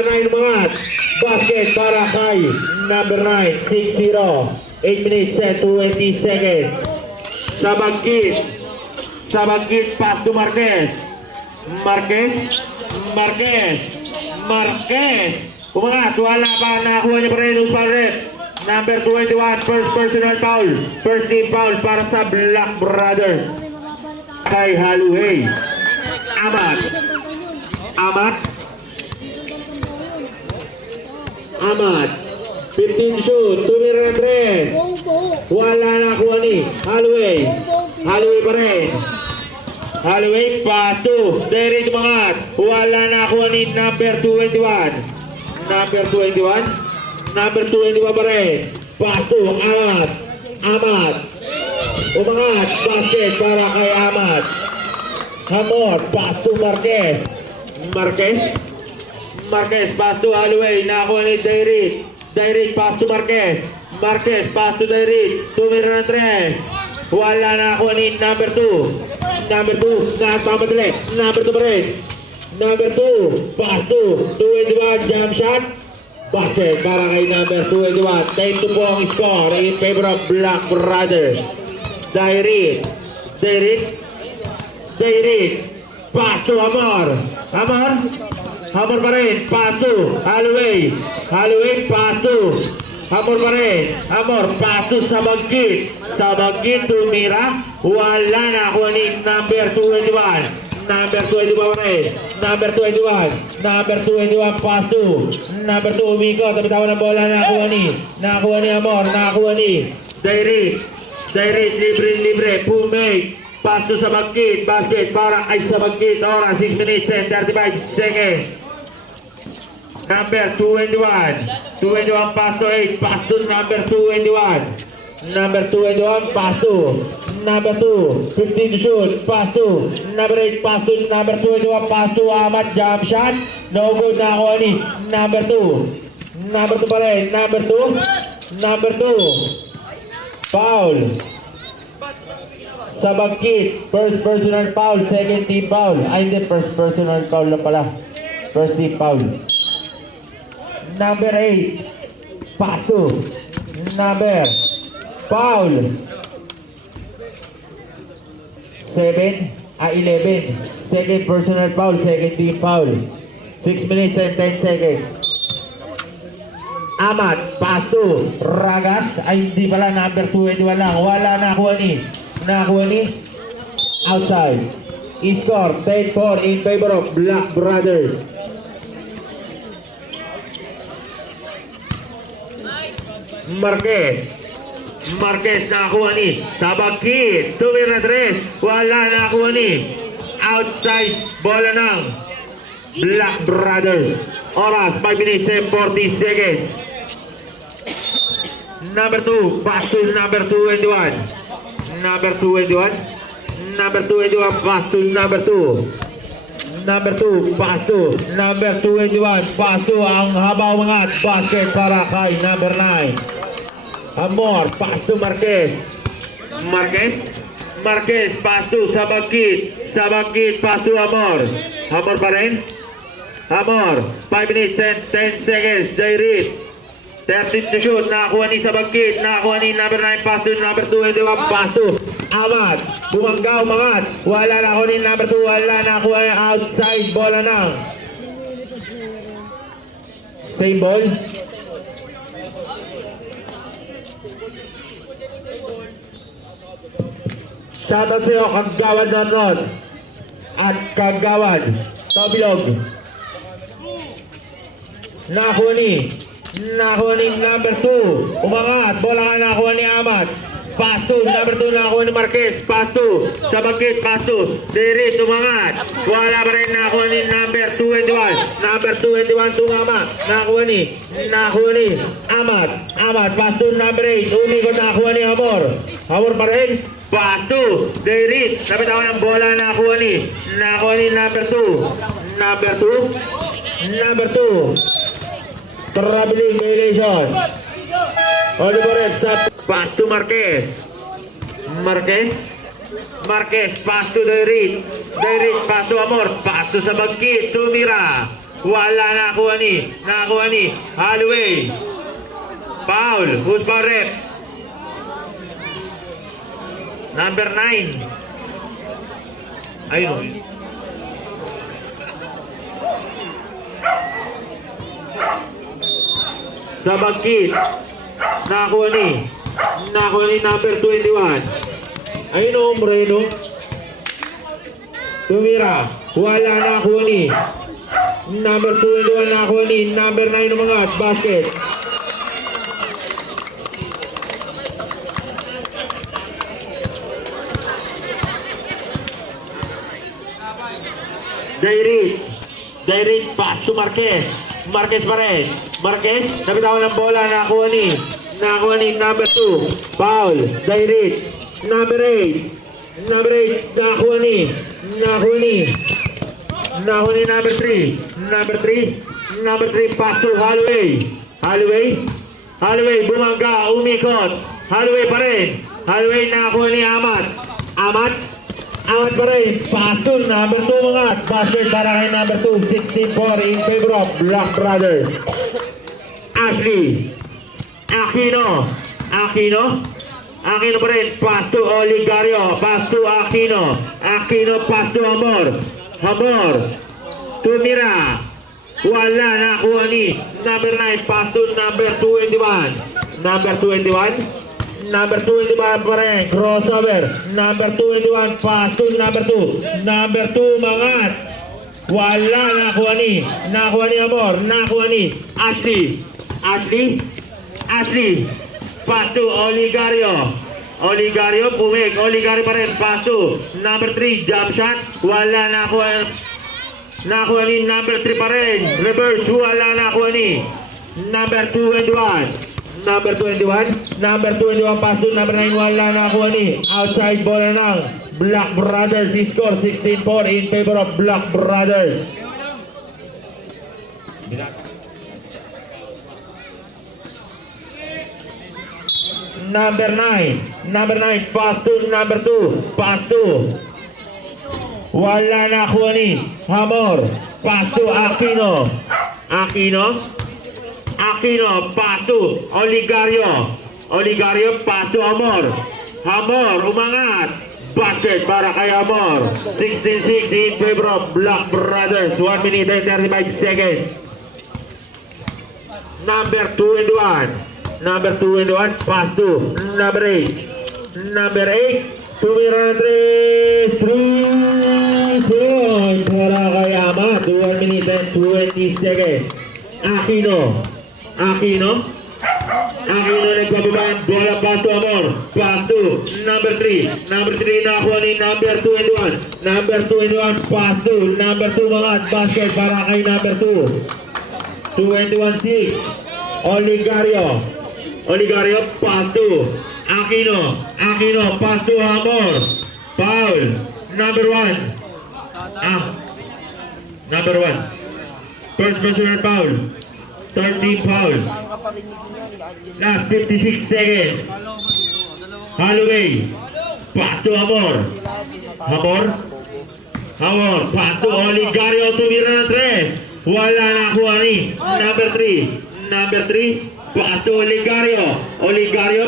9 mga basket para kay number 9, 6-0. 8 minutes and 20 seconds. Sa bagkit, pass to Marquez. Marquez. Umangat, wala pa, nakakuha niya pa rin yung paret. Number 21, first personal foul. First team foul para sa Black Brothers. Kay Haluhay. Amat. 15 shoot, 2 minutes and 3. Wala nakakuha ni Haluhay pa rin. Haluhay, pass to Derek Mangat. Wala nakakuha ni number 21 pa rin. Pass to Amat. Umangat, basket para kay Amat. Hamor, pass to Marquez, pass to Haluhay. Nakakuha ni Dairit, pass to Marquez, pass to Dairit. 2 minutes and 3. Wala nakakuha ni number 2. Nakapamadali. Number 2 pa rin. Number 2, pass to 21, jump shot. Basket para kay number 21. 10-2 po ang score in favor of Black Brothers. Dairit. Pass to Hamor pa rin. Pass to Haluhay, pass to Hamor pa rin. Pass to sa bagkit, tumira. Wala na ako ni number 21 pa rin. Number 21, pass to number 2, umikot. Tabitawan ng bola, nakakuha ni Hamor, nakakuha ni Dairit, libre, pumake. Pass to sa bagkit, basket para ay sa bagkit. Oras 6 minutes and 35 seconds. Number 21 pass to 8, pass to number 21, pass to number 2, 15 to shoot, pass to number 8, pass to number 21, pass to Amat, jump shot, no good. Nakakuha ni number 2 pa rin. Number 2, foul sa bagkit. First personal foul, second team foul. Ay hindi, first personal foul lang pala. First team foul. Number 8, pass to number foul 11. Second personal foul, second team foul. 6 minutes and 10 seconds. Amat, pass to Ragas. Ay hindi pala, number 21 lang. Wala nakuha ni outside. Score 10-4 in favor of Black Brothers. Marquez nakakuha ni sa bagkit. 2 minutes and 3. Wala nakakuha ni outside. Bola ng Black Brothers. Oras 5 minutes and 40 seconds. Number 2, pass to number 21. Number 21, pass to number 2. Number 2, pass to number 21. Pass to ang habaw mga basket para kay number 9. Hamor, pass to Marquez, pass to sa bagkit, pass to Hamor pa rin. 5 minutes and 10 seconds. Dairit, 13 to shoot, nakakuha ni sa bagkit, nakakuha ni number 9, pass to number 21, pass to Amat, bumanggaw Mangat, wala nakakuha ni number 2, wala nakakuha ni outside. Bola ng same ball. Shoutout sa'yo, Kagawad Norton at Kagawad Tobilog. Nakakuha ni number 2, umangat, bola ka, nakakuha ni Amat. Pass to number 2, nakakuha ni Marquez. Pass to sa bagkit, pass to Derek, umangat. Wala pa rin, nakakuha ni number 21. Number 21, tumama. Nakakuha ni Amat, pass to number 8. Umikot, nakakuha ni Hamor pa rin. Pass to Derek. Napitawan ng bola, nakakuha ni number 2. Traveling violation. Pass to Marquez, pass to Dairit, pass to Hamor, pass to sa bagkit, tumira. Wala nakakuha ni Holloway. Foul. Who's foul rep? Number 9. Ayun. Sa bagkit. Nakakuha ni number 21. Ayun o, Moreno. Tumira. Wala nakakuha ni number 21 nakakuha ni number 9 ng mga basket. Dairit, pass to Marquez. Marquez pa rin. Marquez, nabitawan ng bola, nakakuha ni number 2. Foul. Dairit. Number 8, nakakuha ni number 3. Number 3, pass to Holloway, bumangga, umikot. Holloway pa rin. Holloway, nakakuha ni Amat pa rin. Pass to number 2 mga basket para kay number 2. 16-4 in favor of Black Brothers. Aquino pa rin. Pass to Oligario. Pass to Aquino, pass to Amor. Tumira. Wala nakuha ni number 9. Pass to number 21. Number 21 pa rin. Crossover. Number 21. Pass to number 2. Number 2 mangat. Wala nakuha ni Amor. Nakuha ni Ashley. Pass to Oligario, pumik. Oligario pa rin. Pass to number 3. Jump shot. Wala nakuha ni number 3 pa rin. Reverse. Wala nakuha ni number 21. Number 21 pass to number 9. Wala nakuha ni. Outside ball ng Black Brothers. Score 16-4 in favor of Black Brothers. Number 9, pass to number 2. Wala nakuha ni Amor. Pass to Aquino, pass to Oligario, pass to Amor, umangat. Basket para kay Amor. 16-6 in favor of Black Brothers. 1 minute and 35 seconds. Number 21, pass to number 8. Tumira ng 3 point para kay Amat. 1 minute and 20 seconds. Aquino nagpapabaan. Bola pass to Amor. Pass to number 3. Number 3 nakuha ni number 21. Number 21 pass to number 2 mga basket para kay number 2. 21-6. Oligario pass to Aquino, pass to Amor. Foul. Number 1. First personal foul. 13 foul. Last 56 seconds. Holloway. Pass to Amor. Pass to Oligario. Tumira ng 3. Wala nakuha ni number 3. Pass to Oligario,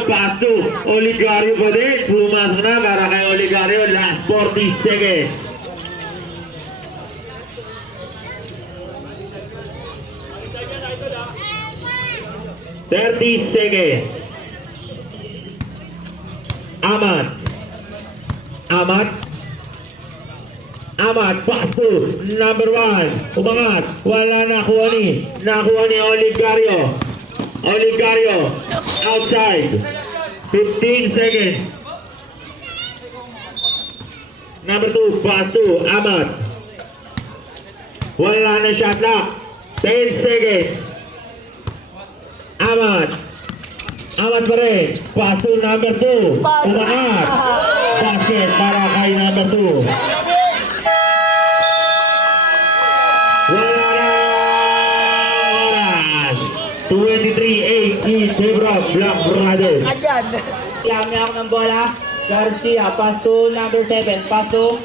pass to Oligario pa din. Pumasok na para kay Oligario. Last 40 seconds. Amat, pass to number 1. Umangat. Wala nakuha ni Oligario outside. 15 seconds. Number 2, pass to Amat. Wala na shot clock. 10 seconds. Amat pa rin. Pass to number 2. Umangat. Basket para kay number 2. Wala na oras. 23-8 in favor of Black Brothers. Kami ako ng bola. Garcia, pass to number 7. Pass to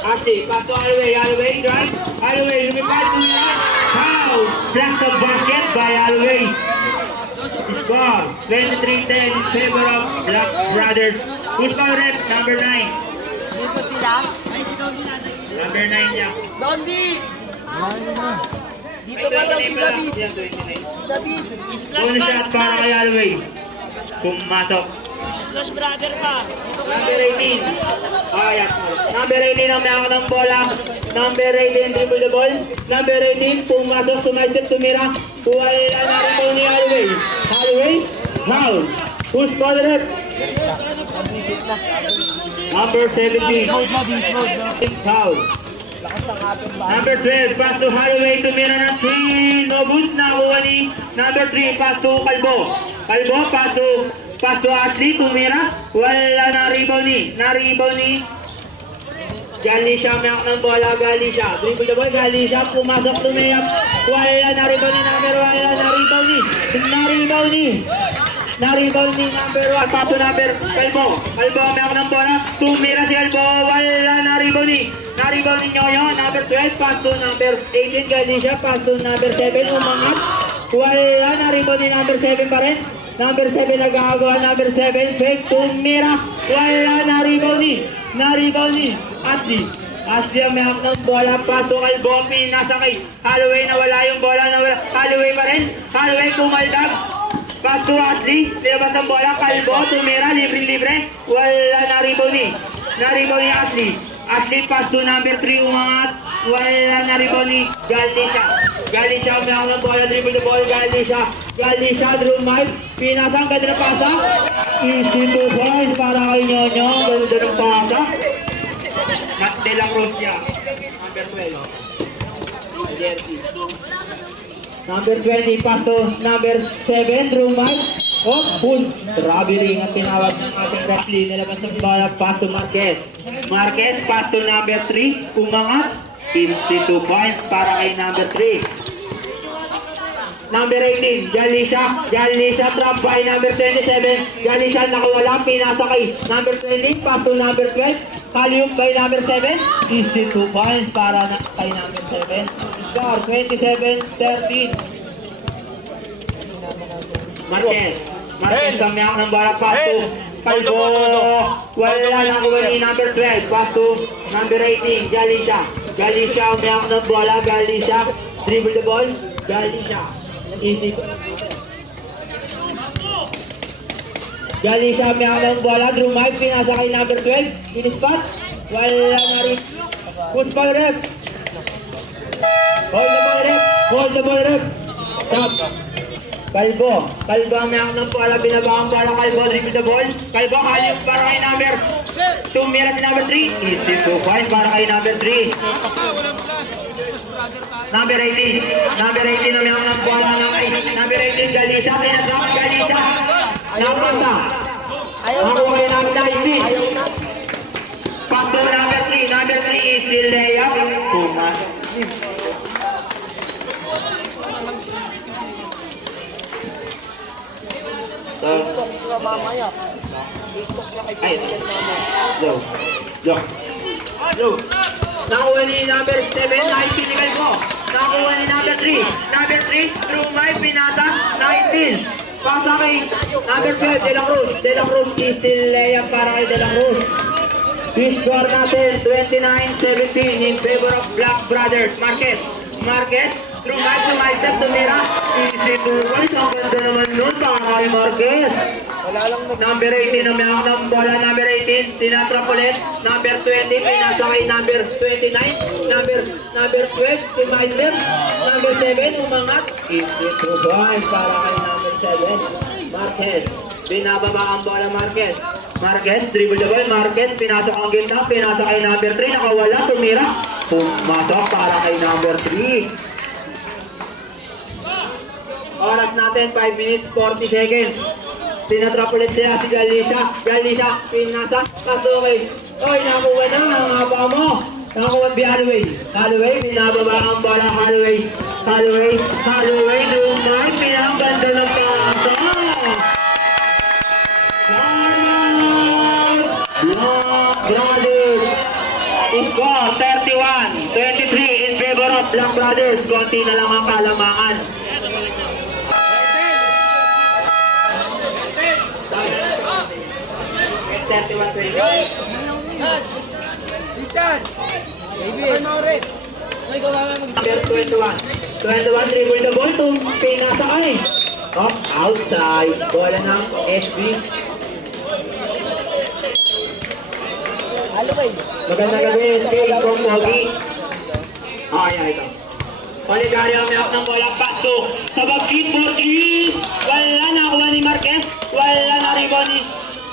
Ashley. Pass to Holloway. Drive. Holloway, lumipad tumira. Foul! Block the basket by Holloway. Score 23-10 in favor of Black Brothers. Who's call rep? Number 9. Dito sila. Ay, si Don nila sa gilid. Number 9 niya. Don B! Dito ba daw si David? Yan, 29. Si David. Splash Full ba? shot para kay Holloway. Pumasok. Splash brother pa. Dito ka Number 18. Ayan. Number 18 ang may ako ng bola. Number 18 dribble the ball. Number 18 pumasok, sumaisip, tumira. Wala na rin po ni Holloway. Holloway, foul. Who's call rep? Visit na. Number 17. Foul. Number 12, pass to Holloway, tumira ng 3. No good, nakuha ni number 3, pass to Calbo. Calbo, pass to Ashley, tumira. Wala na rebound ni. Galisha, may ako ng bola, Galisha. Dribble the ball, Galisha, pumasok, tumira. Wala na rebound ni number 1, na-rebound ni number 1, pass to number Calbo. Calbo, may ako ng bola, tumira si Calbo, wala na rebound ni Nyoyo, number 12, pass to number 18, Galisha, pass to number 7, umangat. Wala na rebound ni number 7 pa rin. Number 7 nagagawa, number 7, fake, tumira. Wala na rebound ni Ashley. Ashley ang may hawak ng bola, pass to Calbo, pinasakay. Holloway, nawala yung bola, Holloway pa rin. Holloway, kumaldag. Pass to Ashley, nilabas ang bola, Calbo, tumira, libre. Wala na rebound ni Ashley. Ashley, pass to number 3, umangat. Wala na rebound ni Galisha. Galisha, may hawak ng bola, dribble the ball, Galisha, Drew Mike, pinasang, ganda ng pasa. Easy 2 points para kay Nyonyo, ganda ng pasa. Nat de la Cruz niya, number 12. Jersey. Number 20, pass to number 7, Drew Mike. Full. Grabe rin ang tinawag ng ating referee. Nilabas ng bola, pass to Marquez. Marquez, pass to number 3, umangat. 52 points para kay number 3. Number 18, Jalisha, trap by number 27. Jalisha nakawala, pinasa kay number 20, pass to number 12. Kalium by number 7. 52 points para kay number 7. Score 27-13. Marquez ang mayroon ng bola, pass to Calbo. Wala nakuha ni number 12, pass to number 18, Jalisha ang mayroon ng bola, dribble the ball, easy. Jalisha may hawak ng bola, Drew Mike, pinasa kay number 12, in-spot, wala na rin. Football rep. Hold the ball rep. Stop. Calbo ang may hawak ng bola, binabawang bola, Calbo, dribble the ball. Calbo, kaliw para kay number 2, mira si number 3. Easy 2 points para kay number 3. Number 18 na may hawak ng bola, number 18, Galisha, pinadrap, Galisha. Napasa. Ako kay number 19. Pass to number 3 is still layup. Pumas. TikTok ka mamaya. TikTok na kay Peter mamaya. Go. Nakuha ni number 7, nice pinigal ko. Nakuha ni number 3. Number 3, Drew Mike, pinata, 19. Pasa kay number 12, De La Cruz is still layup para kay De La Cruz. Score natin, 29-17 in favor of Black Brothers. Marquez, Drew Mike, sumaisip, tumira. Easy 2 points, ang ganda naman nun para kay Marquez. Number 18 ang may hawak ng bola, number 18, tinatrap ulit. Number 20, pinasa kay number 29. Number 12, sumaisip. Number 7, umangat. Easy 2 points para kay number 7. Marquez, binababa ang bola, Marquez, dribble the ball, Marquez, pinasok ang gitna, pinasa kay number 3, nakawala, tumira. Pumasok para kay number 3. Oras natin, 5 minutes, 40 seconds. Tinatrap ulit sila si Galisha, pinasa, pasokay. Oy, nakuha na, ang haba mo. Nakuha si Holloway, binababa ang bola, Holloway, Dumay, pinakaganda ng pasa. Black Brothers. Score 31-23 in favor of Brothers, konti na lang ang kalamangan. Richard! Baby! Number 21. 21 dribble the ball to pinasakay. Off, outside. Bola ng SB. Halloween! Maganda gabi, SB from Pogi. Yeah, ito. Oligario may out ng bola. Paso sa bagkit for 3. Wala na kuha ni Marquez. Wala na rebound ni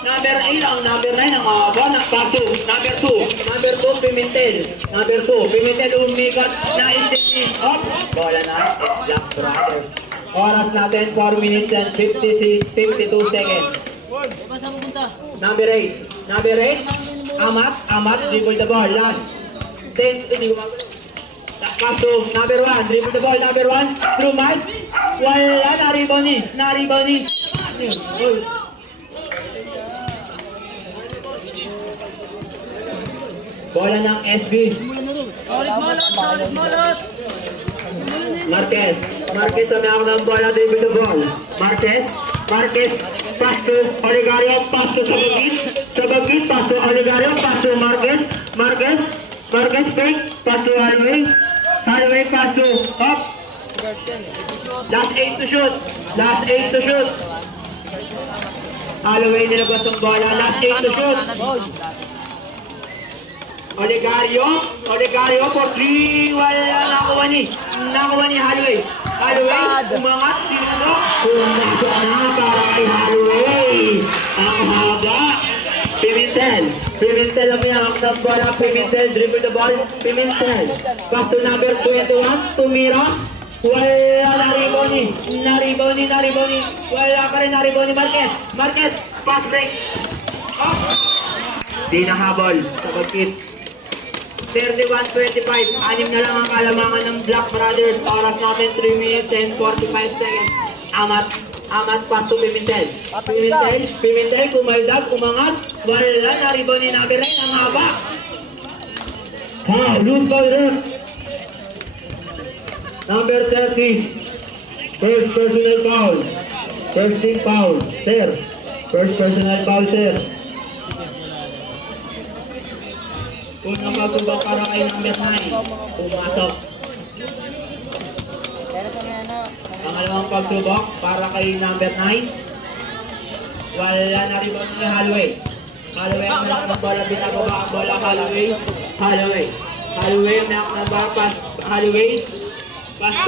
number 8. Ang number 9 ang bola. Paso. Number 2. Number 2, Pimentel. Number 2, Pimentel umikot na indeed. Up. Bola na. Black Brothers. Oras natin 4 minutes and 52 seconds. Number 8. Number 8. Amat. Dribble the ball. Last. 10. Hindi ko Paso, number 1, dribble the ball, number 1, through Mike. Wala, na-rebound ni. Uy. Bola ng SB. Marquez sa may ako ng bola, dribble the ball. Marquez, paso, Oligario, paso sa bagit, paso, Oligario, paso, Marquez, fake, paso, Highway, paso, up. Last 8 to shoot. Holloway nilabas ang bola, last 8 to shoot. Oligario for 3, wala nakuha ni Holloway. Umangat, sino? Pumasok na para kay Holloway. Ang haba. Pimentel ang mayakap ng bola. Pimentel, dribble the ball. Pimentel. Pass to number 21, tumira. Wala na-rebound ni. Wala pa rin na-rebound ni Marquez, pass break. Up. Di nahabol sa bagkit. 31-25, 6 na lang ang kalamangan ng Black Brothers. Oras natin 3 minutes and 45 seconds. Amat pass to Pimentel, kumaldag, umangat. Wala na-rebound ni number 9, ang haba. Loose ball ref. Number 30, first personal foul. First team foul, sir. First personal foul, sir. Unang magubang para kay number 9. Pumasok. Pangalawang pagsubok para kay number 9. Wala na rebound ni Holloway. Holloway ang meron ng bola, binababa ang bola. Holloway ang meron ng bola, pass. Holloway. Pass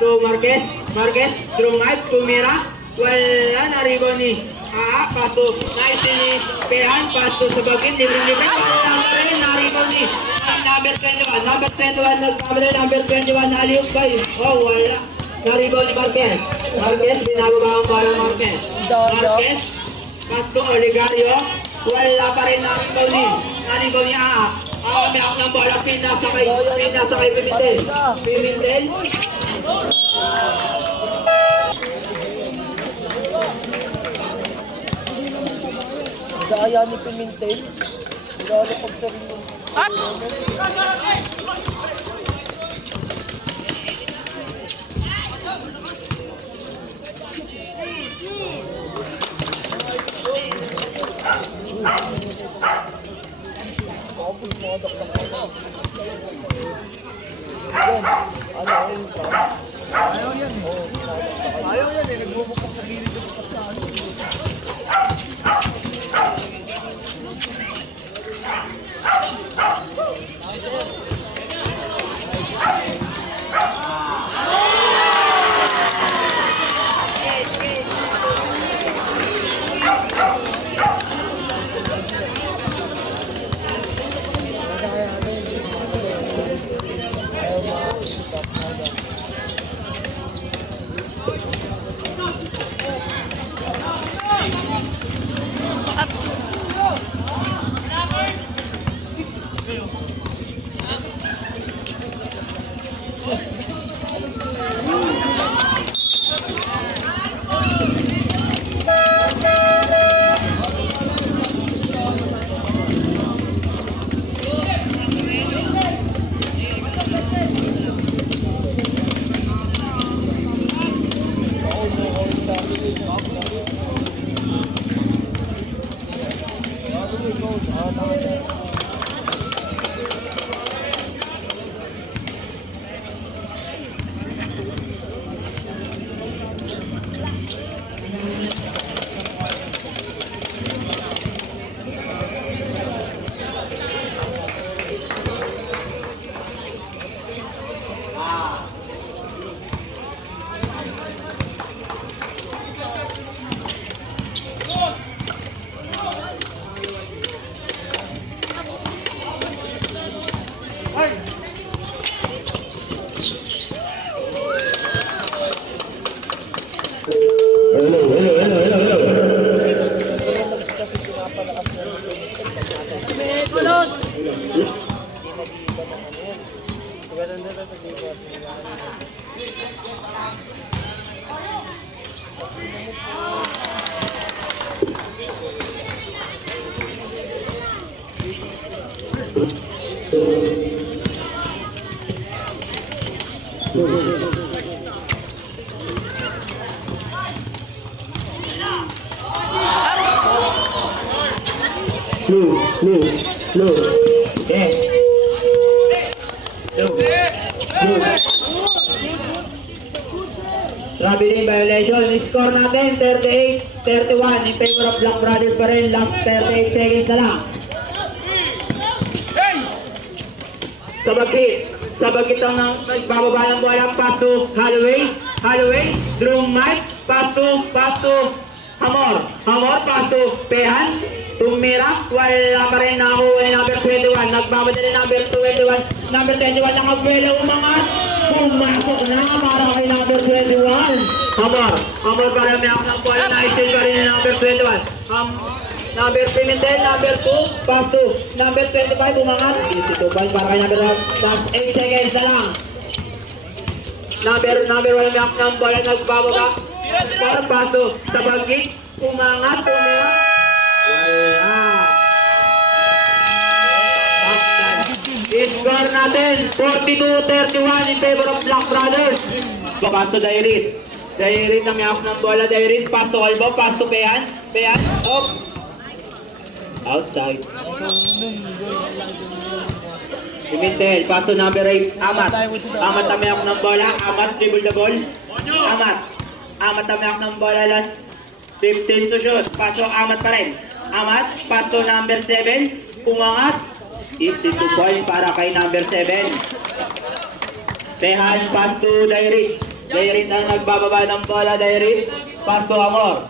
to Marquez. Through right, tumira. Wala na rebound ni. Pass to. Nice ni Pehan. Pass to sa bagin. Libre. Wala pa rin na rebound ni. Number 21. Nagkamali number 21. Aliuk bay. Wala. Na-rebound ni Marquez, binababa ang bola Marquez. Pass to Oligario. Wala pa rin na-rebound ni. May ako ng bola. Pinasakay Pimentel. Daya ni Pimentel. Lalo pag sarili. Ayaw yan eh, nagbubukok sa gilid ng pasaan. Blue. Yes. Blue. Grabe din violation. Score natin 38-31 in favor of Black Brothers pa rin. Last 38 seconds na lang. Sabagit ang nagbababa ng bola. Pass to Holloway. Drew Mike. Pass to Hamor, pass to Pehan. Tumira. Wala pa rin nakakuha ni number 21. Nagmamadali number 21. Number 21 nakabuelo umangat. Pumasok na para kay number 21. Hamor pa rin may ako ng bola. Naisin pa rin ni number 21. Number 17, number 2, pass to number 25, umangat. Easy 2 points para kay number 1. Last 8 seconds na lang. Number 1 may ako ng bola. Nagbababa. Pass to Sabagit. Umangat, tumira. Wala. Score natin 42-31 in favor of Black Brothers. Pass to Dairit na may ako ng bola. Dairit, pass to Olbo, pass to Pehan. Up. Outside. Pimentel, pass to number 8. Amat na may ako ng bola. Amat, dribble the ball. Amat na may ako ng bola. Last 15 to shoot. Pass to Amat pa rin. Amat, pass to number 7. Umangat. Easy 2 points para kay number 7. Tehan, pass to Dairit. Dairit ang nagbababa ng bola. Dairit, pass to Amor,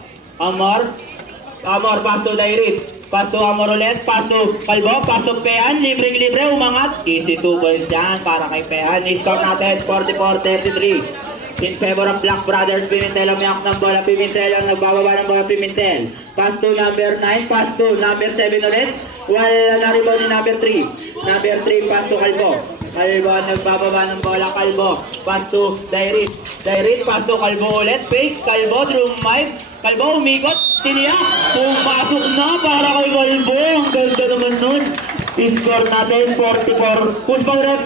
pass to Dairit. Pass to Amor ulit. Pass to Kalbo, pass to Pehan. Libre, umangat. Easy 2 points dyan para kay Pehan. Score natin 44-33. In favor of Black Brothers. Pimentel ang miyak ng bola. Pimentel ang nagbababa ng bola. Pimentel. Pass to number 9. Pass to number 7 ulit. Wala na rebound ni number 3. Number 3, pass to Kalbo. Kalbo ang nagbababa ng bola. Kalbo. Pass to Dairit. Pass to Kalbo ulit. Fake. Kalbo. Drew Mike. Kalbo umikot. Tiniyak. Pumasok na para kay Kalbo. Ang ganda naman nun. Score natin 44. Push bang rep.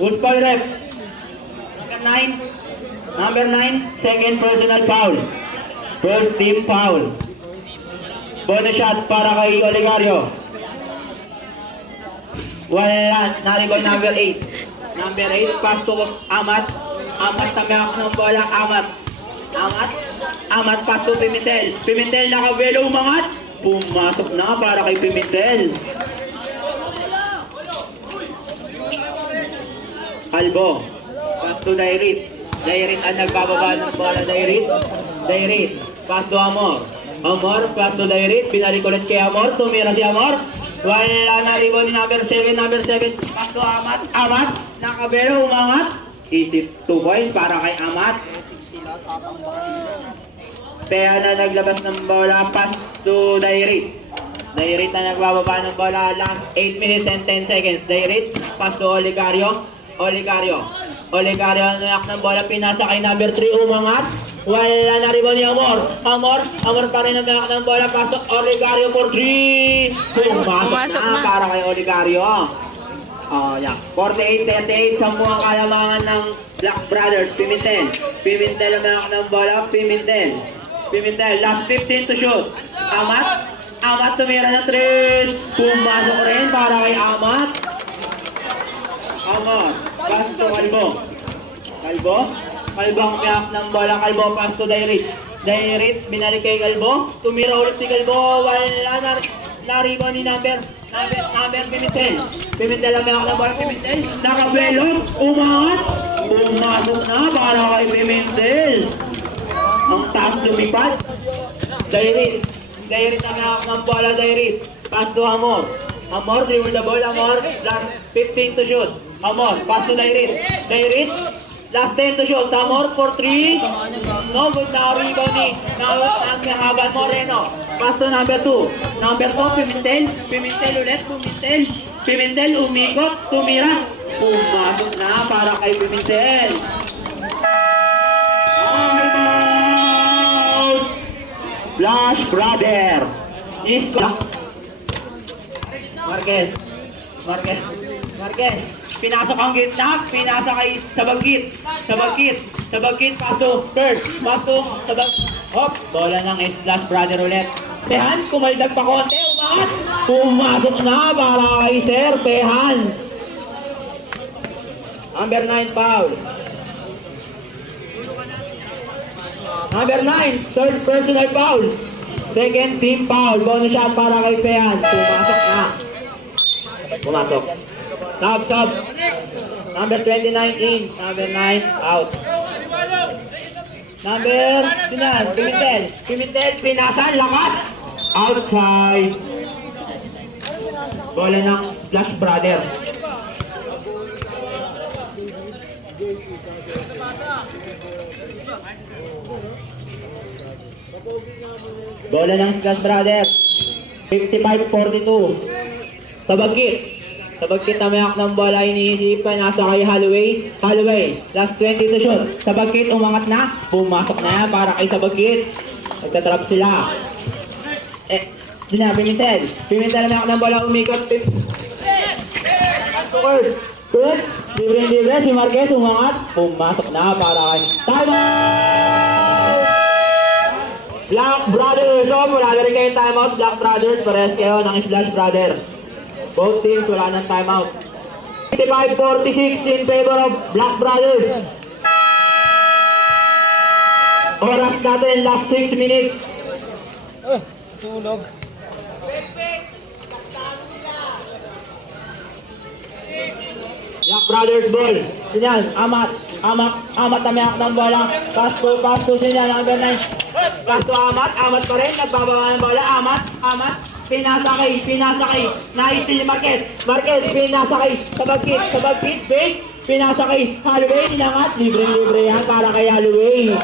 Push ball rep. Number 9, second personal foul. First team foul. Bonus shot para kay Oligario. Wala. Naribon number 8. Number 8, pass to Amat. Amat na may ako ng bola. Amat, pass to Pimentel. Pimentel nakabelo umangat. Pumasok na para kay Pimentel. Albo, pass to Dairit ang nagbababa ng bola. Dairit, pass to Amor, pass to Dairit, binalik ulit kay Amor, tumira si Amor. Wala na rebound ni number 7, pass to Amat, nakabelo, umangat. Easy 2 points para kay Amat. Kaya na naglabas ng bola, pass to Dairit na nagbababa ng bola. Last 8 minutes and 10 seconds. Dairit, pass to Oligario ang nayak ng bola, pinasa kay number 3, umangat. Wala na rebound ni Amor pa rin ang nayak ng bola, pass to Oligario for 3. Pumasok na para kay Oligario. 48-38, 10 ang kalamangan ng Black Brothers. Pimentel ang nayak ng bola. Pimentel, last 15 to shoot. Amat tumira ng 3. Pumasok rin para kay Amat. Pass to Kalbo ang miyak ng bola. Kalbo, pass to Dairit, binalik kay Kalbo. Tumira ulit si Kalbo. Wala na rebound ni number Pimentel ang miyak ng bola. Pimentel, nakabelong, umangat. Pumasok na para kay Pimentel. Ang taas lumipad. Dairit ang miyak ng bola. Pass to Amor, dribble the ball. Last 15 to shoot. Pass to Dairit, last 10 to shoot. Amor for 3. No good na rebound ni Haban Moreno. Pass to number 2. Pimentel ulit. Pimentel umikot, tumira. Pumasok na para kay Pimentel. Flash Brother. Marquez. Pinasok ang gitna, pinasa kay Sabagkit, paso, first, paso, hop, bola ng Splash Brother ulit. Pehan, kumaldag pa konti, umangat, pumasok na para kay Sir Pehan. Number 9, foul. Number 9, third personal foul. Second team foul, bonus shot para kay Pehan, pumasok na. Stop. Number 29 in. Number 9 out. Number Pimentel, pinasan, lakas. Outside. Bola ng Splash Brother. Bola ng Splash Brother. 55-42. Sabagkit na mayak ng bola, iniisipan, nasa kay Holloway, last 20 to shoot. Sabagkit, umangat na, pumasok na yan para kay Sabagkit. Nagtatrap sila. Pimentel na mayak ng bola, umikot. Good, libre, si Marquez, umangat, pumasok na para kay timeout! Black Brothers, wala na rin kayong timeout, Black Brothers, pares kayo ng Splash Brother. Both teams wala ng timeout. 55-46 in favor of Black Brothers. Oras natin, last 6 minutes. Tulog. Black Brothers ball. Sinyan, Amat na mayak ng bola. Pasto sinyan, number 9. Pasto Amat pa rin, nagbababa ng bola. Amat. Pinasakay, naisil ni Marquez, pinasakay, Sabagkit, fake, pinasakay, Holloway, inangat, libre yan para kay Holloway.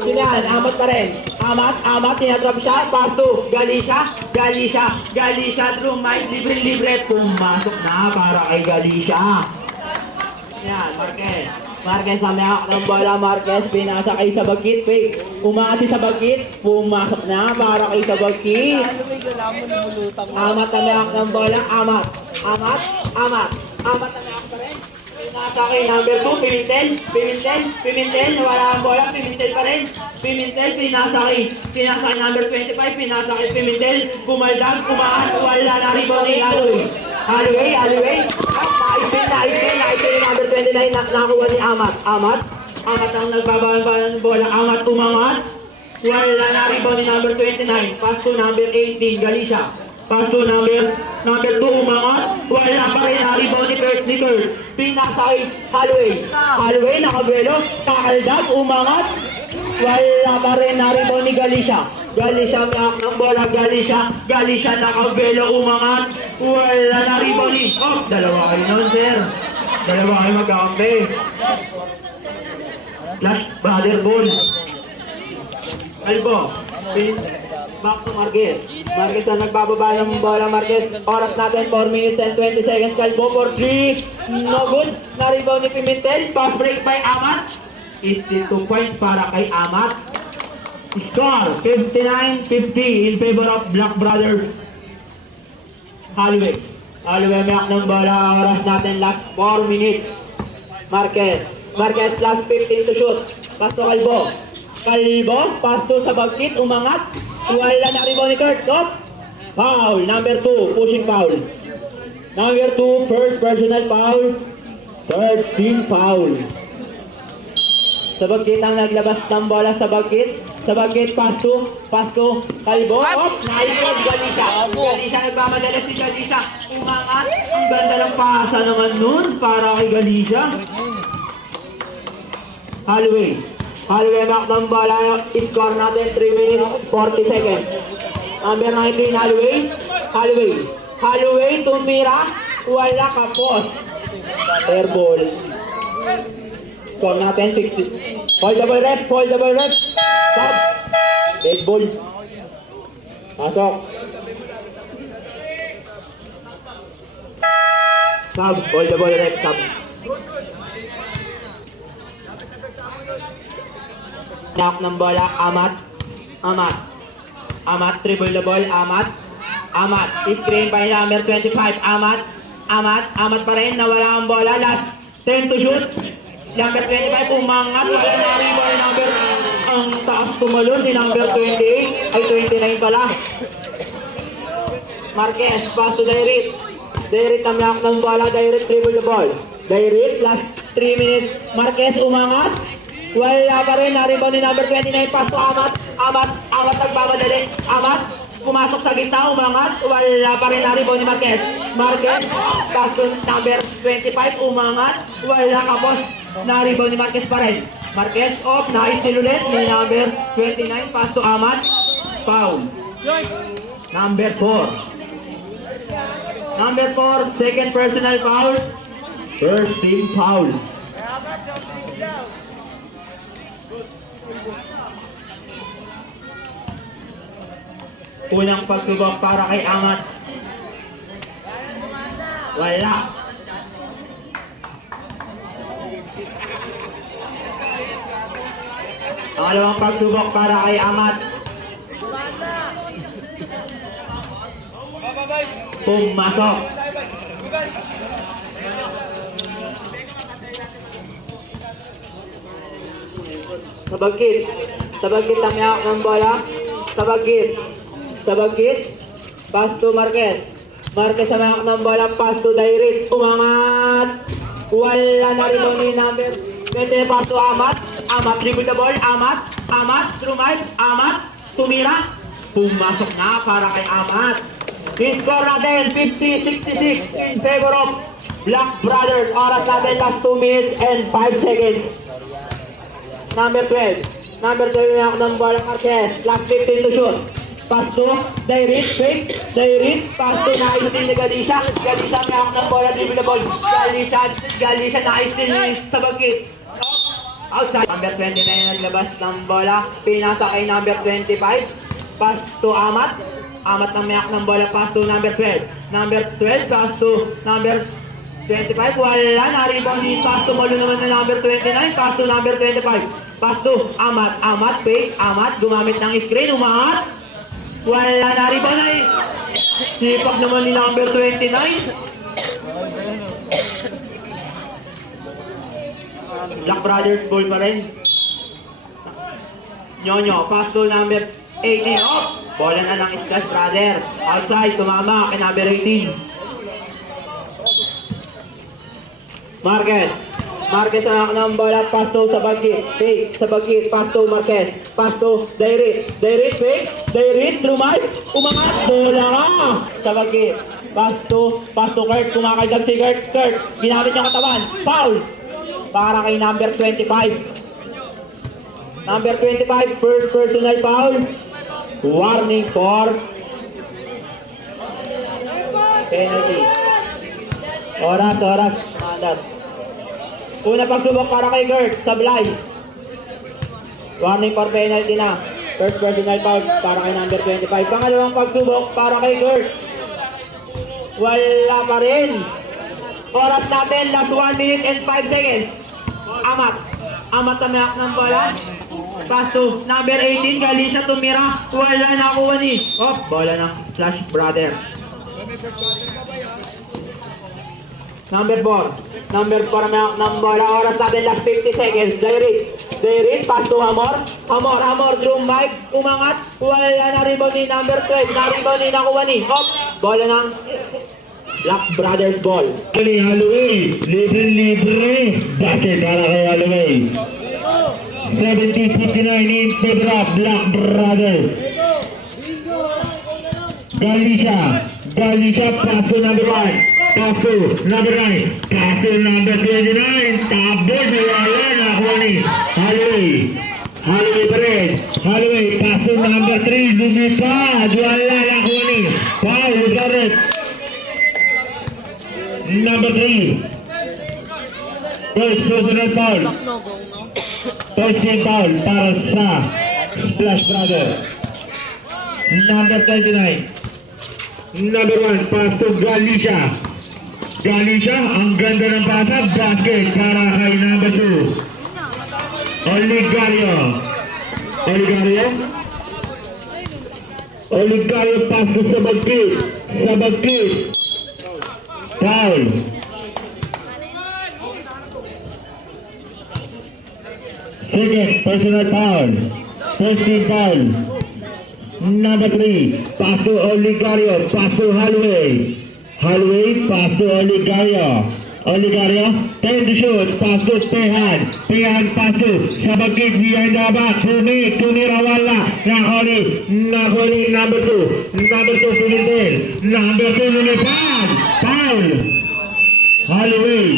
Sinyan, Amat pa rin, Amat, tinatrap siya, pasto, Galisha, through mind, libre, pumasok na para kay Galisha. Yan, Marquez sa ng bola, Marquez, pinasa kay Sabagkit, fake. Umangat si Sabagkit, pumasok na para kay Sabagkit. Amat na mayak ng bola, Amat na mayak pa rin. Pinasa kay number 2, Pimentel, nawala ang bola, Pimentel pa rin. Pinasa kay number 25, pinasa kay Pimentel, kumaldag, umangat, wala na rebound ni Holloway, Naipin number 29 na nakuha ni Amat ang nagbabawan ng bola, Amat umangat, wala na rebound ni number 29, pass to number 18, Galisha, pass to number 2, umangat, wala pa rin na rebound ni Kurt, pinasa kay Holloway, nakabelo, kakaldag, umangat, wala pa rin na rebound ni Galisha, mayak ng bola, Galisha nakabelo, umangat, wala na rebound ni, dalawa kayo nun, sir. Dalawa kayo magkakampi. Flash Brother ball. Albo. Back to Marquez. Marquez na nagbababa ng bola, Marquez. Oras natin, 4 minutes and 20 seconds. Calvo for 3. No good. Na-rebound ni Pimentel. Pass break by Amat. Is still 2 points para kay Amat. Score 59-50 in favor of Black Brothers. Holloway mayak ng bola. Oras natin, last 4 minutes. Marquez last 15 to shoot. Pass to Calvo, pass to Sabagkit, umangat, wala na rebound ni Kurt. Foul, number 2, pushing foul. Number 2, first personal foul. Third team foul. Sabagkit ang naglabas ng bola, Sabagkit, pass to Calvo. Naikot, Galisha nagmamadala si Galisha. Umangat, ang ganda ng pasa naman nun para kay Galisha. Holloway back ng bola, score natin 3 minutes 40 seconds. Number 19, Holloway, tumira, wala kapos. Air ball. Score natin 60. Foldable rep. Stop. Dead ball. Pasok. Sub. Foldable rep. Sub. Knock ng bola. Amat. Dribble the ball. Amat Amat. Screen by number 25. Amat. Amat pa rin. Nawala ang bola. Last 10 to shoot. Number 25 umangat. Wala na rin bola number. Ang taas tumalon. Si number 28. Ay 29 pala. Marquez. Pass to Dairit. Dairit tamyak ng bola. Dairit dribble the ball. Dairit. Last 3 minutes. Marquez umangat. Wala pa rin. Naribaw ni number 29. Pass to Amat. Amat nagmamadali. Amat. Pumasok sa gitna, umangat. Wala pa rin naribaw ni Marquez. Marquez. Pass to number 25. Umangat. Wala kapos. Naribaw ni Marquez pa rin. Marquez off. Naisil ulit ni number 29. Pass to Amat. Foul. Number 4. Number 4. Second personal foul. First team foul. Unang pagsubok para kay Amat. Wala. Pangalawang pagsubok para kay Amat. Pumasok. Sabagkit ang yak ng bola. Sabagkit. Pass to Marquez. Marquez ang yak ng bola. Pass to Dairit. Umangat. Wala na rin ni number. Pwede pass to Amat. Amat dribble the ball. Amat. Through Mike. Amat. Tumira. Pumasok na para kay Amat. Score natin 50-66 in favor of Black Brothers. Oras natin last 2 minutes and 5 seconds. Number 12. Number 12 yung ng bola Marquez. Last 15 to shoot. Pass to Dairit. Fake. Dairit. Pass to naisin ni Galicia. Galicia may ako ng bola. Dribble the ball. Galicia naisin ni Sabagkit. Outside. Number 29 naglabas ng bola. Pinasa kay number 25. Pass to Amat. Amat na mayak ng bola. Pass to number 12. Number 12. Pass to number 25. Wala na rin bang ni pass to malo naman na number 29. Pass to number 25. Pass to Amat. Amat. Fake. Amat. Gumamit ng screen. Umangat. Wala na rin ba na eh. Sipag naman ni number 29. Black Brothers ball pa rin. Nyonyo. Pass to number 18. Off. Bola na ng Splash Brother. Outside. Tumama kay number 18. Marquez. Marquez ang ng bola. Pass to Sabagkit. Fake. Sabagkit. Pass to Marquez. Pass to Dairit. Dairit. Fake. Dairit. Lumay. Umangat. Bola ka. Sabagkit. Pass to Kurt. Kumakaldab si Kurt. Kurt. Ginamit niyang katawan. Foul. Para kay number 25. Number 25. First personal foul. Warning for penalty. Oras. Mandat. Una pagsubok para kay Kurt. Sablay. Warning for penalty na. First personal foul para kay number 25. Pangalawang pagsubok para kay Kurt. Wala pa rin. Oras natin. Last 1 minute and 5 seconds. Amat tamayak ng bola. Pass to number 18. Galicia tumira. Wala nakuha ni. Bola ng Splash Brother. Number 4. Number 4 ng bola. Oras natin last 50 seconds. Dairit. Pass to Hamor. Drew Mike. Umangat. Wala na rebound ni number 12. Na-rebound ni nakuha ni. Bola ng Black Brothers ball. Holloway. Libre. Basket para kay Holloway. 70-59 in favor of Black Brothers. Galicia pass to number 1. Pass to number 9. Pass to number 29. Tabos na wala nakuha ni Holloway pa rin. Holloway pass to number 3. Lumipad. Wala nakuha ni. Foul. Garrett. Number 3. First personal foul. First team foul para sa Splash Brother. Number 29. Number 1, pass to Galicia. Ang ganda ng pasa. Basket para kay number 2. Oligario. Oligario pass to Sabagkit. Sabagkit. Foul. Second, personal foul. First team foul. Number 3, pass to Oligario, pass to Holloway. Holloway, pass to Oligario. Oligario, 10 to shoot, pass to Pehan. Pehan, pass to Sabagkit behind the back. Tumira wala. Nahuli, number 2. Number 2, Pimentel. Number 2, Lumipan. Foul. Holloway.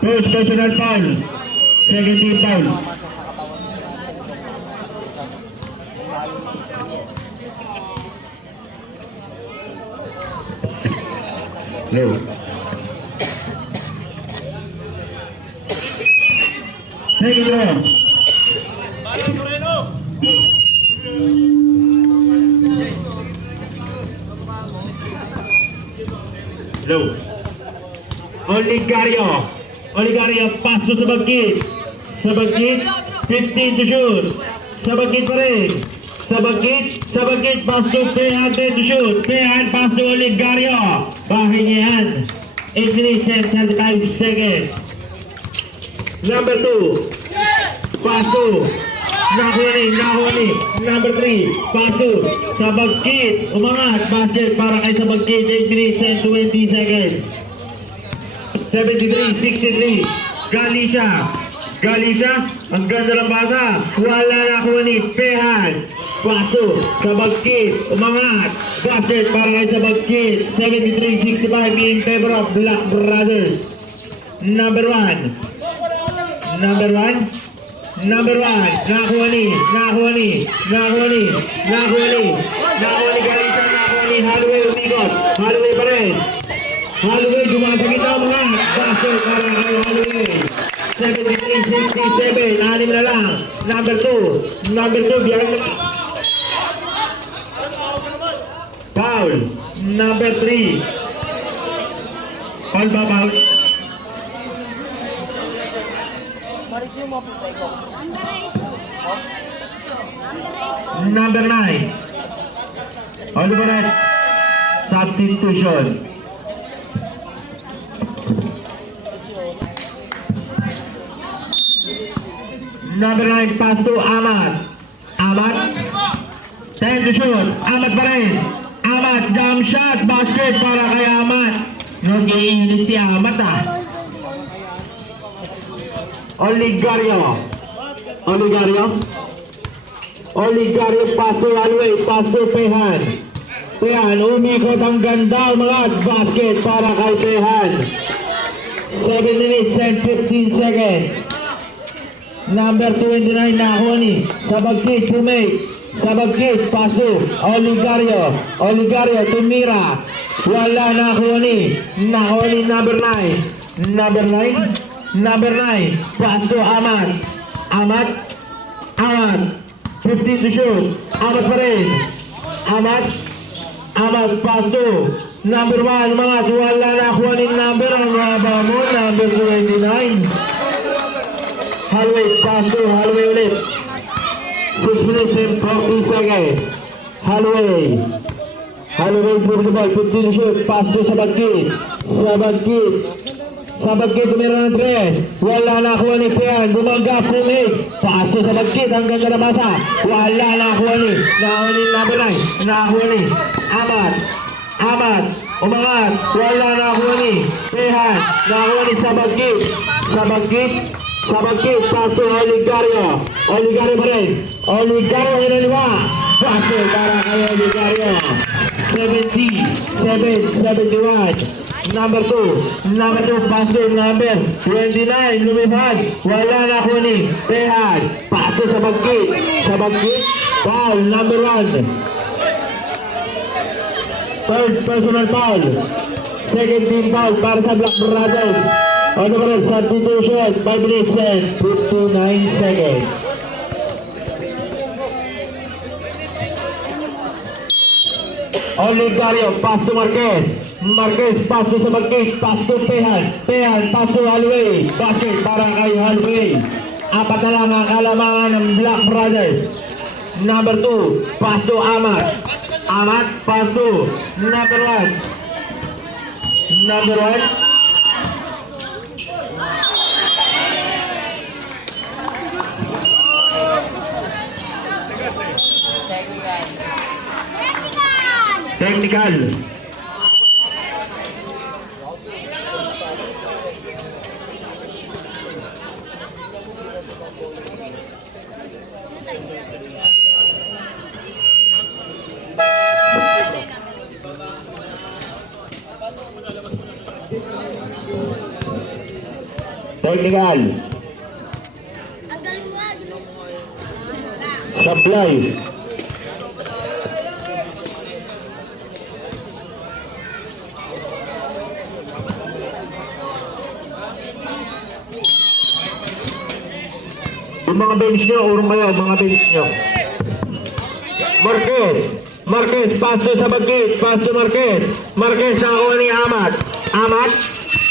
First personal foul. Second team foul. No. Take it on. No. Oligario pass to Sabagkit. Sabagkit 15 to shoot. Sabagkit pa rin. Sabagkit pass to Pehan, 10 to shoot. Pehan pass to Oligario. Bahay niya yan. 8 minutes and 35 seconds. Number 2. Pass to Nahuli. Number 3. Pass to Sabagkit. Umangat. Basket para kay Sabagkit. 8 minutes and 20 seconds. 73-63. Galisha. Ang ganda ng bata. Wala na ako ni Pehan. Paso. Sabagkit. Umangat. Basket para kay Sabagkit. 73-65 in favor of Black Brothers. Number 1. Nakuha ni Galisha. Nakuha ni Holloway. Umikot. Holloway pa rin. Holloway dumasagit ang mga basket para kay Holloway. 73-67. 6 na lang. Number 2 behind the foul. Number 3. Foul ba foul? Marisyo mo po tayo. Number 9. Oliver substitution. Number 9 pass to Amat. 10 to shoot. Amat pa rin. Amat jump shot. Basket para kay Amat. Nag-iinit si Amat Oligario pass to Holloway. Pass to Pehan. Umikot ang ganda mga basket para kay Pehan. 7 minutes and 15 seconds. Number 29 Nahuni. Sabagkit to make. Sabagkit pass to Oligario tumira. Wala Nahuni number 9. Number 9 pass to Amat 15 to shoot. Amat pa rin. Amat pass to number 1 mga wala Nahuni number ang haba mo. Number 29 Holloway pass to Holloway ulit. 6 minutes and 40 seconds. Holloway dribble the ball. 15 to shoot. Pass to Sabagkit tumira ng 3. Wala nakuha ni Pehan. Bumangga Pumig. Pass to Sabagkit. Ang ganda na basa. Wala nakuha ni. Nakuha ni number 9. Nakuha ni Amat. Umangat. Wala nakuha ni Pehan. Nakuha ni Sabagkit pass to Oligario pa rin. Oligario inaliwa. Pass to para kay Oligario. 71. Number 2 pass to number 29 lumipad. Wala na kuning Pehan. Pass to Sabagkit. Foul number 1. Third personal foul. Second team foul para sa Black Brothers. On the correct substitution, 5 minutes and 59 seconds. Oligario, pass to Marquez pass to Sabagkit, pass to Pehan, pass to Holloway, basket para kay Holloway. 4 na lang ang kalamangan ng Black Brothers. number 2, pass to Amat. Amat, pass to number 1. Number 1. Technical. Technical. Supply. Yung mga bench nyo, urong kayo, mga bench nyo. Marquez. Marquez, pass to sa bagkit. Pass to Marquez. Marquez, nakakuha ni Amat. Amat.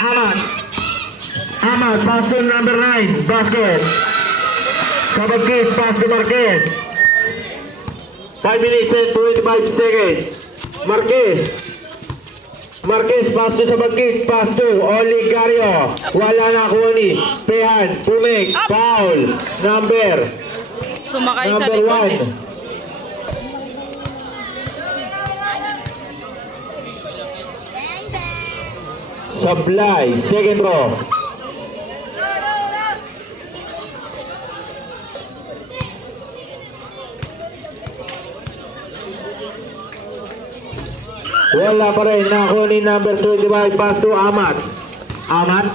Amat. Amat, pass to number 9. Basket. Sa bagkit, pass to Marquez. 5 minutes and 25 seconds. Marquez. Marquez, pass to sa bagkit. Pass to Oligario. Wala na kuha ni Pehan. Pumig. Foul. Sumakay sa Number likod 1. eh. Supply. Second row. Wala pa rin. Nakuha ni number 25. Pass to Amat. Amat.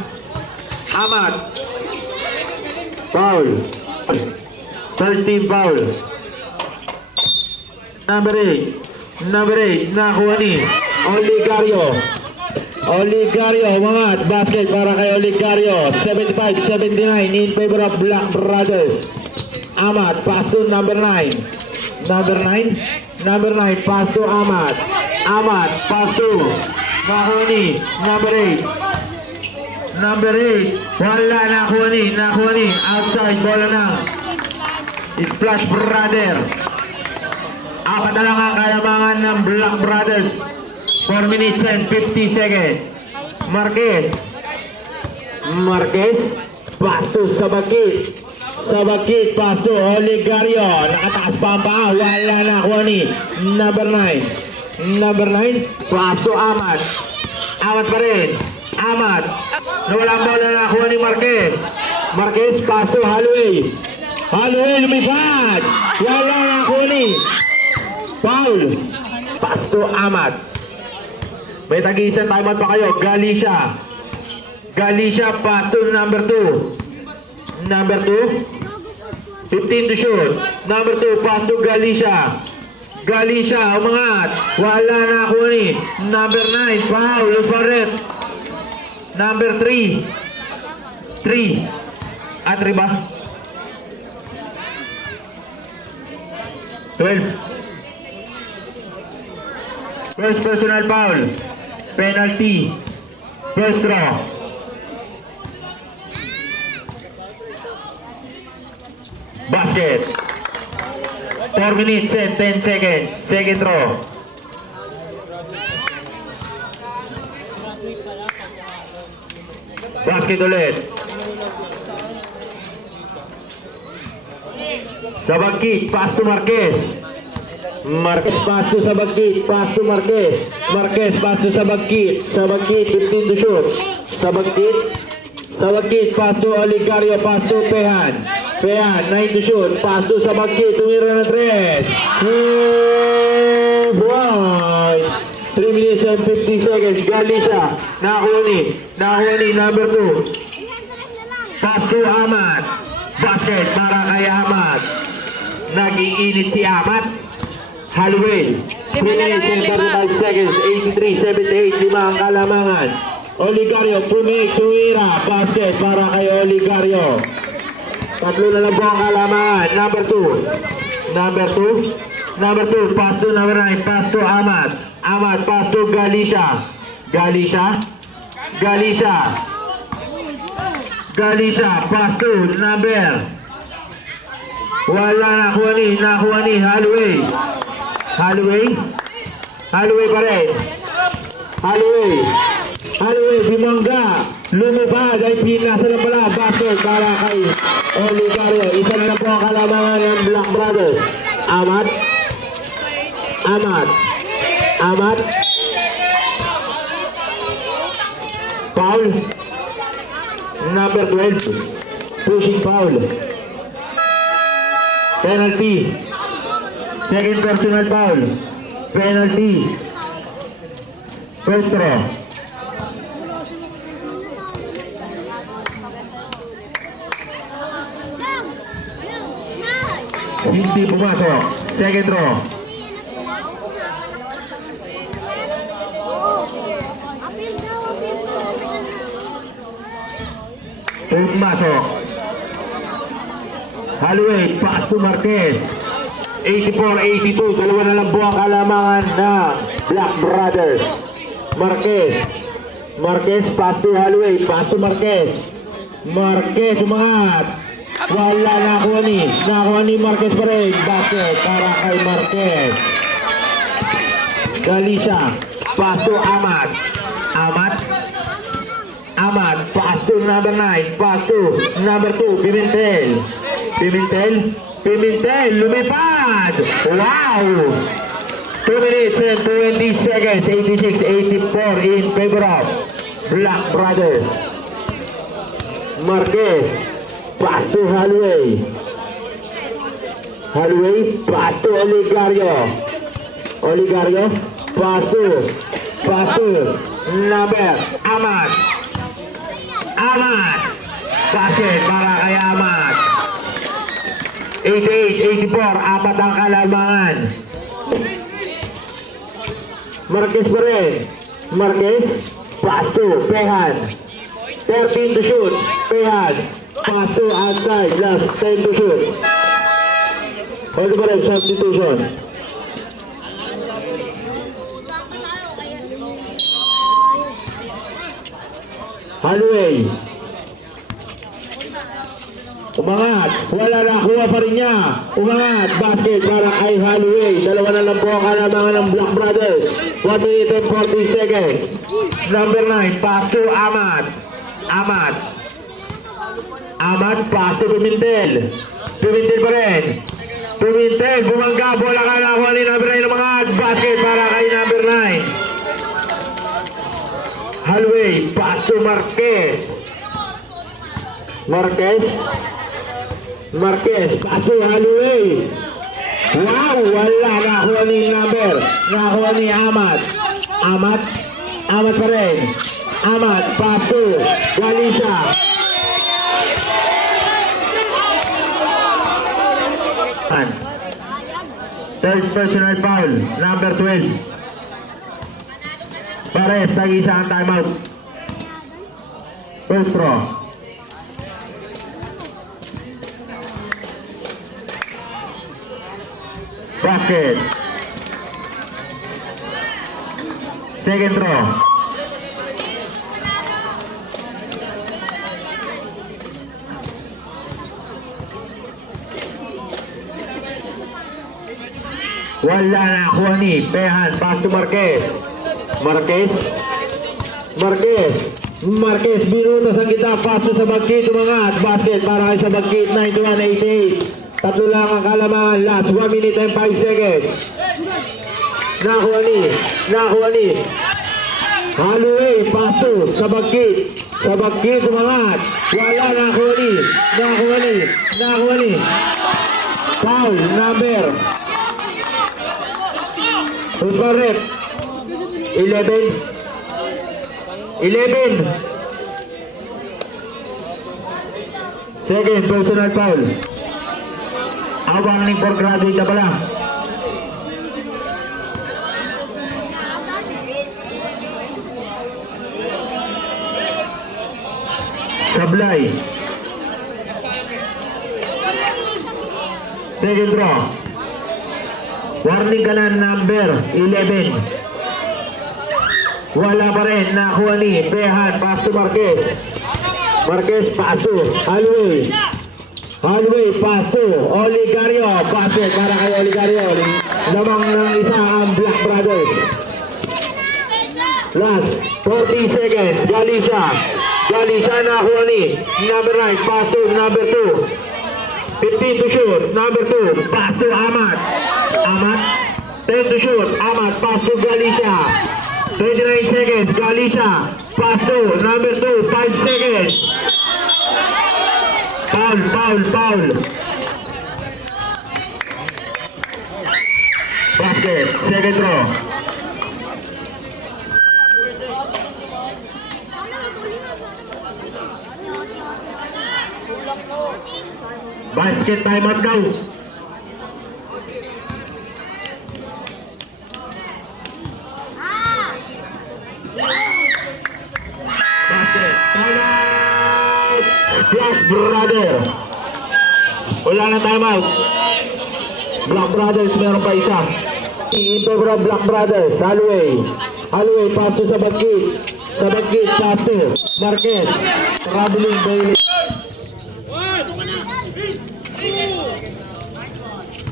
Amat. Foul. Third team foul. Number 8. Number 8. Nakuha ni Oligario. Oligario. Umangat. Basket para kay Oligario. 75-79 in favor of Black Brothers. Amat. Pass to number 9. Number 9. Number 9. Pass to Amat. Amat, pass to nakuha ni number 8. Number 8. Wala nakuha ni outside bola ng Splash Brother. Apat na lang ang kalamangan ng Black Brothers. 4 minutes and 50 seconds. Marquez. Marquez, pass to Sabakit. Sabakit, pass to Oligario. Nakataas pa ang paa. Wala nakuha ni number 9. Number 9, pass to Amat. Amat pa rin. Amat. Nawalang bola na nakuha ni Marquez. Marquez, pass to Holloway. Holloway, lumipad. Wala na nakuha ni. Foul. Pass to Amat. May tag-iisang timeout pa kayo. Galicia. Galicia, pass to number 2. Number 2. 15 to shoot. Number 2, pass to Galicia. Galicia, umangat. Wala na ako ni. Number 9, foul. Luparet. Number 3. 3. At 3 ba? 12. First personal foul. Penalty. First draw. Basket. 4 minutes and 10 seconds. Second row. Basket ulit. Sabagkit, pass to Marquez. Marquez, pass to Sabagkit. Pass to Marquez. Marquez, pass to Sabagkit. Sabagkit, 15 to shoot. Sabagkit. Sabagkit, pass to Oligario. Pass to Pehan. Pehan, 9 to shoot. Pass to Sabagkit. Tumira na 3. Boy! 3 minutes and 50 seconds. Galicia. Nakuha ni number 2. Pass to Amat. Basket para kay Amat. Nag-iinit si Amat. Holloway. 3 minutes and 35 seconds. 83-78. 5 ang kalamangan. Oligario. Tumira. Basket para kay Oligario. Tatlo na lang po ang kalamangan. Number 2. Number 2. Number 2. Pass to number 9. Pass to Amat. Amat. Pass to Galicia. Galicia. Galicia. Galicia. Pass to number Wala nakuha ni Holloway. Holloway pa rin. Holloway, bimangga. Lumipad ay pinasa na pala. Basket para kay Oligario. Isa na po ang kalamangan ng Black Brothers. Amat. Foul. Number 12. Pushing foul. Penalty. Second personal foul. Penalty. First throw. Hindi pumasok. Second throw. Pumasok. Holloway, pass to Marquez. 84-82, dalawa na lang po ang kalamangan na Black Brothers. Marquez, pass to Holloway, pass to Marquez. Marquez, umangat. Wala, nakuha ni Marquez pa rin. Basket para kay Marquez. Galisa, pass to Amat, pass to number 9, pass to number 2, Pimentel, lumipad! Wow! 2 minutes and 20 seconds, 86-84 in favor of Black Brothers. Marquez, pass to Holloway, pass to Oligario, pass to number Amat, basket para kay Amat. 88-84, apat ang kalamangan. Marquez pa rin. Pass to Pehan. 13 to shoot. Pehan, pass to outside. Last 10 to shoot. Hold pa rin, substitution. Holloway. Umangat, wala nakuha pa rin niya. Umangat, basket para kay Holloway. Dalawa na lang po ang kalamangan ng Black Brothers. 1 minute and 40 seconds. Number 9, pass to Amat, pass to Pimentel pa rin. Pimentel, bumangga, bola ka nakuha ni number 9. Umangat, basket para kay number 9. Holloway, pass to Marquez, pass to Holloway. Wow, wala, nakuha ni number. Nakuha ni Amat pa rin. Pass to Galisa. Third personal foul, number 12. Pares, tag-isa ang timeout. First throw. Basket. Second throw. Wala na, kuha ni Pehan, pass to Marquez, binutas ang kita, pass to sa bagkit, umangat, basket para kay sa bagkit, 91-88. Tatlo lang ang kalamangan, last 1 minute and 5 seconds. Nakuha ni Holloway, pass to sa bagkit, umangat, wala, nakuha ni foul, number Uparep 11. Second personal foul. Warning for graduate na pala. Sablay. Second draw. Warning ka na, number 11. Wala pa rin, nakuha ni Pehan, pass to Marquez, pass to Holloway. Hallway, pass to Oligario. Basket para kay Oligario. Lamang ng isa ang Black Brothers. Last 40 seconds. Galicia. Galicia nakuha ni number 9. Pass to number 2. 15 to shoot. Number 2. Pass to Amat. Amat. 10 to shoot. Amat. Pass to Galicia. 29 seconds. Galicia. Pass to number 2. 5 seconds. Foul, foul, foul. Basket. Second throw. Basket timeout daw. Basket timeout. Black Brother. Wala na timeout. Black Brothers meron pa isa. Integra Black Brothers. Hallway. Hallway pass to Sabagkit. Sabagkit pass to Marquez. Traveling Bailey.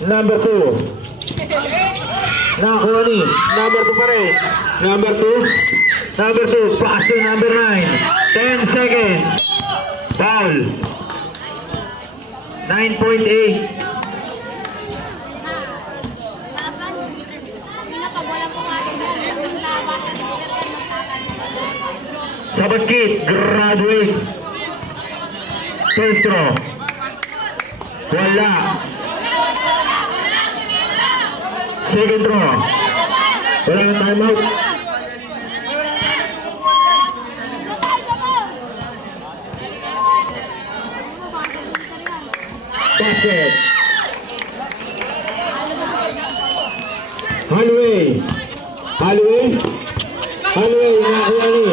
Number 2. Nakuha ni number 2 pa rin. Number 2. Number 2. Pass to number 9. 10 seconds. Foul. 9.8. Sabagkit. Graduate. First throw. Wala. Second throw. Wala na timeout. Basket. Hallway. Hallway. Hallway. Nakuha ni